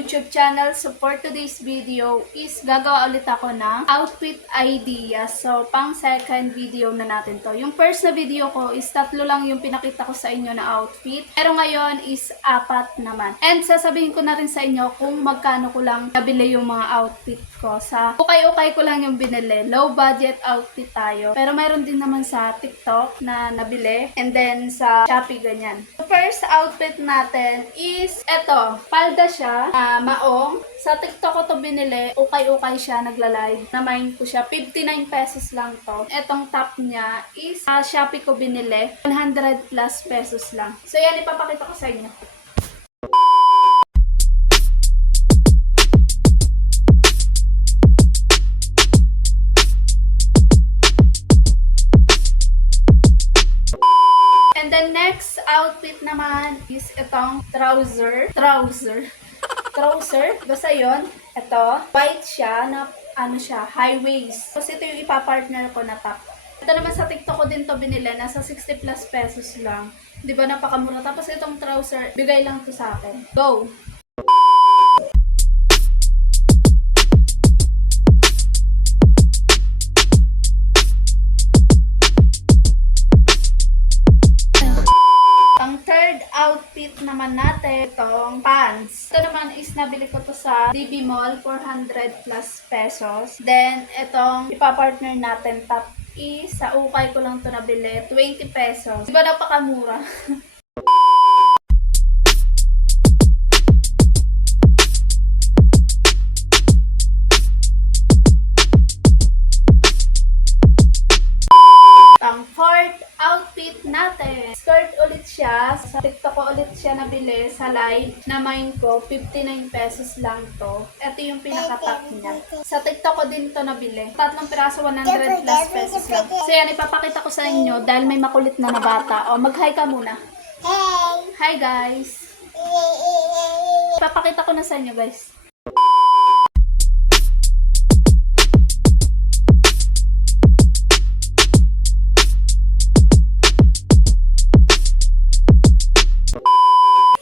YouTube channel. So for today's video is gagawa ulit ako ng outfit ideas. So pang second video na natin to. Yung first na video ko is 3 lang yung pinakita ko sa inyo na outfit. Pero ngayon is 4 naman. And sasabihin ko na rin sa inyo kung magkano ko lang nabili yung mga outfit ko. Sa ukay-ukay ko lang yung binili. Low budget outfit tayo. Pero mayroon din naman sa TikTok na nabili. And then sa Shopee ganyan. The first outfit natin is eto. Palda siya, maong. Sa TikTok ko to binili, ukay-ukay siya, nagla-live. Na-mine ko siya, 59 pesos lang to. Etong top niya is, Shopee ko binili, 100 plus pesos lang. So yan, ipapakita ko sa inyo. And the next outfit naman is itong trouser. Basta yun. Ito, white siya, na high waist. Tapos ito yung ipapartner ko na top. Ito naman sa TikTok ko din to binili, nasa 60 plus pesos lang. Di ba napakamura? Tapos itong trouser, bigay lang to sa akin. Go! Outfit naman natin, itong pants. Ito naman is nabili ko to sa DB Mall, 400 plus pesos. Then, itong ipapartner natin, top is, sa ukay ko lang to nabili, 20 pesos. Diba napakamura? Ang fourth outfit natin, skirt ulit siya. Sa TikTok ko ulit siya nabili sa live na mine ko, 59 pesos lang to. Ito yung pinaka-top niya. Sa TikTok ko din to nabili. 3 piraso, 100 plus pesos lang. So yan, ipapakita ko sa inyo dahil may makulit na bata. O, mag-hi ka muna. Hey! Hi guys! Ipapakita ko na sa inyo guys.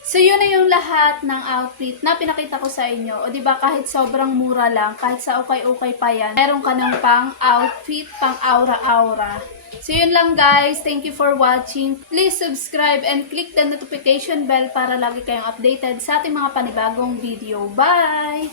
So yun na yung lahat ng outfit na pinakita ko sa inyo. O di ba kahit sobrang mura lang, kahit sa ukay-ukay pa yan, meron ka ng pang outfit, pang aura-aura. So yun lang guys, thank you for watching. Please subscribe and click the notification bell para lagi kayong updated sa ating mga panibagong video. Bye!